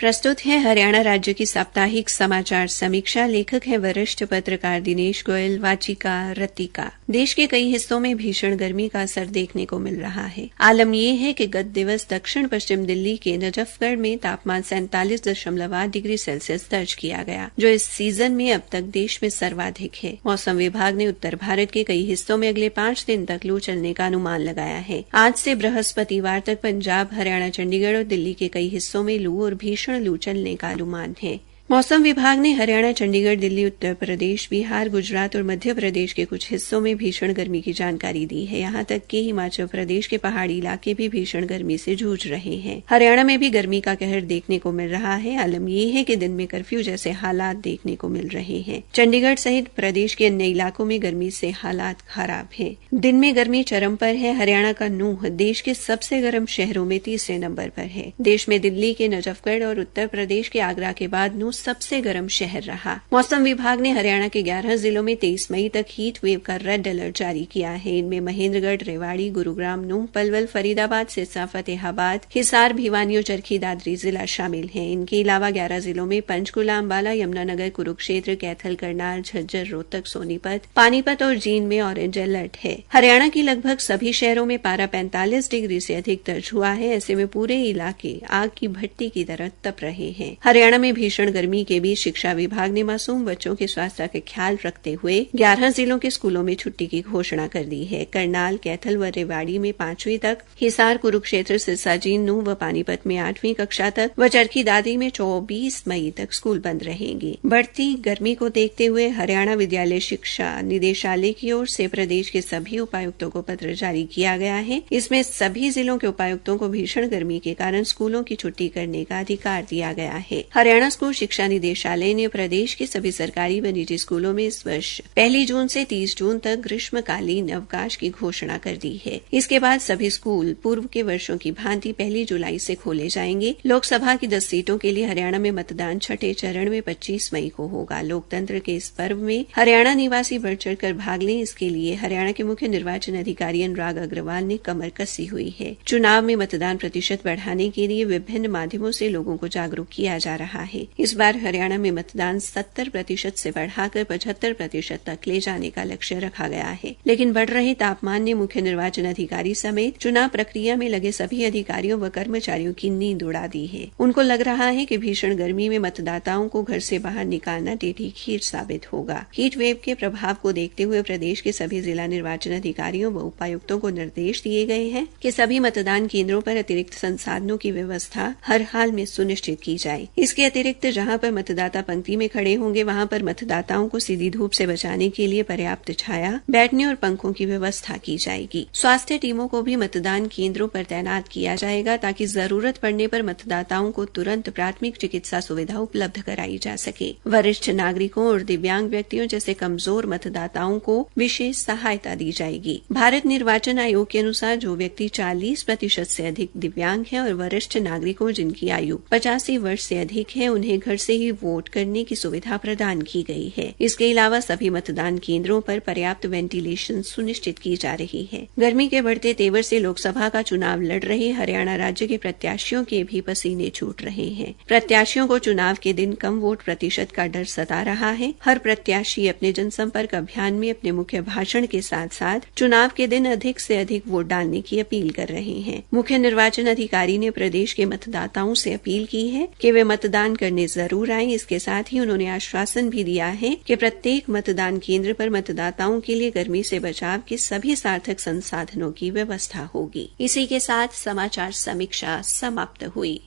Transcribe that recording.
प्रस्तुत है हरियाणा राज्य की साप्ताहिक समाचार समीक्षा। लेखक हैं वरिष्ठ पत्रकार दिनेश गोयल, वाचिका रतिका। देश के कई हिस्सों में भीषण गर्मी का असर देखने को मिल रहा है। आलम यह है कि गत दिवस दक्षिण पश्चिम दिल्ली के नजफगढ़ में तापमान 47.8 डिग्री सेल्सियस दर्ज किया गया, जो इस सीजन में अब तक देश में सर्वाधिक है। मौसम विभाग ने उत्तर भारत के कई हिस्सों में अगले 5 दिन तक लू चलने का अनुमान लगाया है। आज से बृहस्पतिवार तक पंजाब, हरियाणा, चंडीगढ़ और दिल्ली के कई हिस्सों में लू और भीषण लू चलने का अनुमान है। मौसम विभाग ने हरियाणा, चंडीगढ़, दिल्ली, उत्तर प्रदेश, बिहार, गुजरात और मध्य प्रदेश के कुछ हिस्सों में भीषण गर्मी की जानकारी दी है। यहां तक कि हिमाचल प्रदेश के पहाड़ी इलाके भी भीषण गर्मी से जूझ रहे हैं। हरियाणा में भी गर्मी का कहर देखने को मिल रहा है। आलम यह है कि दिन में कर्फ्यू जैसे हालात देखने को मिल रहे हैं। चंडीगढ़ सहित प्रदेश के अन्य इलाकों में गर्मी से हालात खराब है। दिन में गर्मी चरम पर है। हरियाणा का नूंह देश के सबसे गर्म शहरों में तीसरे नंबर पर है। देश में दिल्ली के नजफगढ़ और उत्तर प्रदेश के आगरा के बाद नूंह सबसे गर्म शहर रहा। मौसम विभाग ने हरियाणा के 11 जिलों में 23 मई तक हीट वेव का रेड अलर्ट जारी किया है। इनमें महेंद्रगढ़, रेवाड़ी, गुरुग्राम, नूंह, पलवल, फरीदाबाद, सिरसा, फतेहाबाद, हिसार, भिवानी और चरखी दादरी जिला शामिल हैं। इनके अलावा 11 जिलों में पंचकुला, अंबाला, यमुनानगर, कुरुक्षेत्र, कैथल, करनाल, झज्जर, रोहतक, सोनीपत, पानीपत और जींद में ऑरेंज अलर्ट है। हरियाणा की लगभग सभी शहरों में पारा 45 डिग्री से अधिक दर्ज हुआ है। ऐसे में पूरे इलाके आग की भट्टी की तरह तप रहे हैं। हरियाणा में भीषण गर्मी के बीच शिक्षा विभाग ने मासूम बच्चों के स्वास्थ्य का ख्याल रखते हुए 11 जिलों के स्कूलों में छुट्टी की घोषणा कर दी है। करनाल, कैथल व रेवाड़ी में 5वीं तक, हिसार, कुरुक्षेत्र, सिरसा, जींद, नूंह व पानीपत में 8वीं कक्षा तक व चरखी दादरी में 24 मई तक स्कूल बंद रहेंगे। बढ़ती गर्मी को देखते हुए हरियाणा विद्यालय शिक्षा निदेशालय की ओर से प्रदेश के सभी उपायुक्तों को पत्र जारी किया गया है। इसमें सभी जिलों के उपायुक्तों को भीषण गर्मी के कारण स्कूलों की छुट्टी करने का अधिकार दिया गया है। हरियाणा स्कूल शिक्षा निदेशालय ने प्रदेश के सभी सरकारी व निजी स्कूलों में इस वर्ष 1 जून से 30 जून तक ग्रीष्मकालीन अवकाश की घोषणा कर दी है। इसके बाद सभी स्कूल पूर्व के वर्षों की भांति 1 जुलाई से खोले जाएंगे। लोकसभा की 10 सीटों के लिए हरियाणा में मतदान छठे चरण में 25 मई को होगा। लोकतंत्र के इस पर्व में हरियाणा निवासी बढ़ चढ़कर भाग लें, इसके लिए हरियाणा के मुख्य निर्वाचन अधिकारी अनुराग अग्रवाल ने कमर कसी हुई है। चुनाव में मतदान प्रतिशत बढ़ाने के लिए विभिन्न माध्यमों से लोगों को जागरूक किया जा रहा है। इस बार हरियाणा में मतदान 70% से बढ़ाकर 75% तक ले जाने का लक्ष्य रखा गया है। लेकिन बढ़ रहे तापमान ने मुख्य निर्वाचन अधिकारी समेत चुनाव प्रक्रिया में लगे सभी अधिकारियों व कर्मचारियों की नींद उड़ा दी है। उनको लग रहा है कि भीषण गर्मी में मतदाताओं को घर से बाहर निकालना टेढ़ी खीर साबित होगा। हीट वेव के प्रभाव को देखते हुए प्रदेश के सभी जिला निर्वाचन अधिकारियों व उपायुक्तों को निर्देश दिए गए हैं कि सभी मतदान केंद्रों पर अतिरिक्त संसाधनों की व्यवस्था हर हाल में सुनिश्चित की जाए। इसके अतिरिक्त जहां पर मतदाता पंक्ति में खड़े होंगे वहां पर मतदाताओं को सीधी धूप से बचाने के लिए पर्याप्त छाया, बैठने और पंखों की व्यवस्था की जाएगी। स्वास्थ्य टीमों को भी मतदान केंद्रों पर तैनात किया जाएगा ताकि जरूरत पड़ने पर मतदाताओं को तुरंत प्राथमिक चिकित्सा सुविधा उपलब्ध कराई जा सके। वरिष्ठ नागरिकों और दिव्यांग व्यक्तियों जैसे कमजोर मतदाताओं को विशेष सहायता दी जाएगी। भारत निर्वाचन आयोग के अनुसार जो व्यक्ति 40% से अधिक दिव्यांग है और वरिष्ठ नागरिकों जिनकी आयु 85 वर्ष से अधिक है, उन्हें घर से ही वोट करने की सुविधा प्रदान की गई है। इसके अलावा सभी मतदान केंद्रों पर पर्याप्त वेंटिलेशन सुनिश्चित की जा रही है। गर्मी के बढ़ते तेवर से लोकसभा का चुनाव लड़ रहे हरियाणा राज्य के प्रत्याशियों के भी पसीने छूट रहे हैं। प्रत्याशियों को चुनाव के दिन कम वोट प्रतिशत का डर सता रहा है। हर प्रत्याशी अपने जनसंपर्क अभियान में अपने मुख्य भाषण के साथ साथ चुनाव के दिन अधिक से अधिक वोट डालने की अपील कर रहे हैं। मुख्य निर्वाचन अधिकारी ने प्रदेश के मतदाताओं से अपील की है कि वे मतदान करने जरूर आएं। इसके साथ ही उन्होंने आश्वासन भी दिया है कि प्रत्येक मतदान केंद्र पर मतदाताओं के लिए गर्मी से बचाव के सभी सार्थक संसाधनों की व्यवस्था होगी। इसी के साथ समाचार समीक्षा समाप्त हुई।